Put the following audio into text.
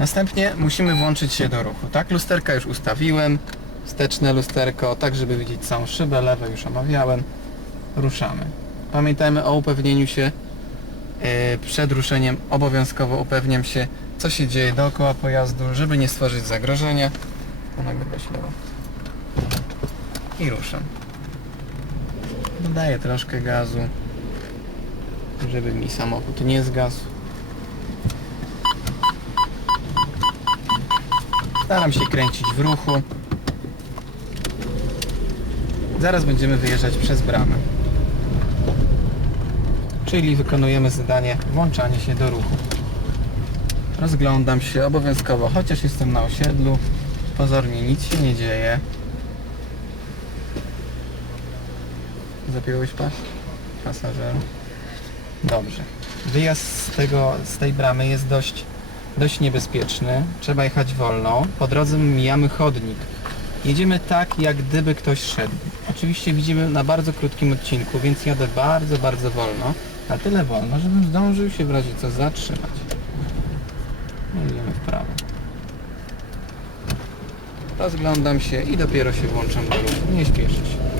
Następnie musimy włączyć się do ruchu, tak? Lusterka już ustawiłem, wsteczne lusterko, tak żeby widzieć całą szybę, lewe już omawiałem. Ruszamy. Pamiętajmy o upewnieniu się e, przed ruszeniem, obowiązkowo upewniam się, co się dzieje dookoła pojazdu, żeby nie stworzyć zagrożenia. To nagrywa się. I ruszam. Dodaję troszkę gazu, żeby mi samochód nie zgasł. Staram się kręcić w ruchu. Zaraz będziemy wyjeżdżać przez bramę. Czyli wykonujemy zadanie włączanie się do ruchu. Rozglądam się obowiązkowo, chociaż jestem na osiedlu. Pozornie nic się nie dzieje. Zapiąłeś pas? Pasażer. Dobrze. Wyjazd z, tego, z tej bramy jest dość, dość niebezpieczny. Trzeba jechać wolno. Po drodze mijamy chodnik. Jedziemy tak, jak gdyby ktoś szedł. Oczywiście widzimy na bardzo krótkim odcinku, więc jadę bardzo, bardzo wolno. Na tyle wolno, żebym zdążył się w razie co zatrzymać. No, Idziemy w prawo. Rozglądam się i dopiero się włączam do ruchu. Nie śpieszę się.